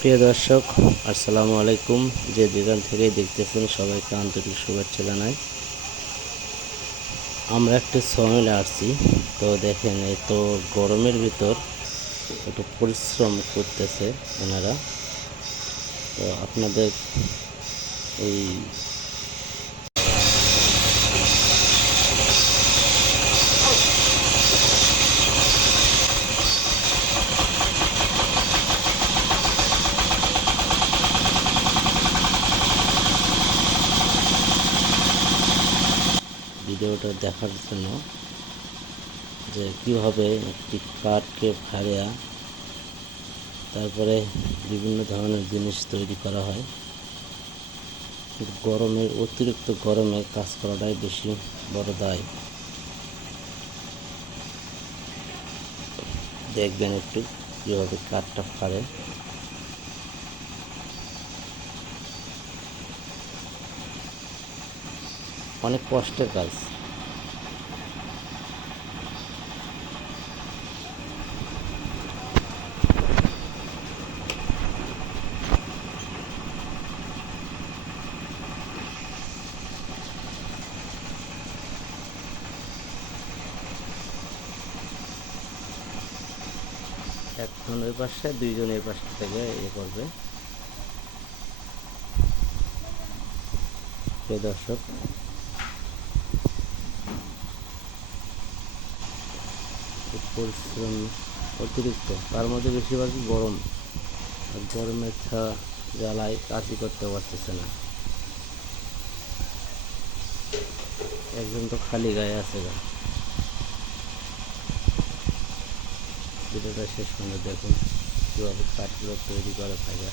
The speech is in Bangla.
প্রিয় দর্শক, আসসালামু আলাইকুম। যে যেখান থেকেই দেখতেছেন সবাইকে আন্তরিক শুভেচ্ছা জানাই। আমরা একটি সমিলে আসছি। তো দেখেন, এই তো গরমের ভিতর একটু পরিশ্রম করতেছে এনারা। তো আপনাদের এই ভিডিওটা দেখার জন্য যে কীভাবে একটি কাঠকে ফাড়িয়া তারপরে বিভিন্ন ধরনের জিনিস তৈরি করা হয়। গরমের অতিরিক্ত গরমে কাজ করাটাই বেশি বড় দায়। দেখবেন একটু কীভাবে কাঠটা ফাড়ে। অনেক কষ্টের কাজ। একজন ওই পাশে, দুইজন এই পাশে থেকে করবে। প্রিয় দর্শক, পরিশ্রম অতিরিক্ত, তার মধ্যে বেশিরভাগই গরম। আর গরমের জ্বালায় কাজই করতে পারতেছে না। একজন তো খালি গায়ে আছে গা। ভিডিওটা শেষ পর্যন্ত দেখুন কীভাবে কাঠগুলো তৈরি করা থাকে।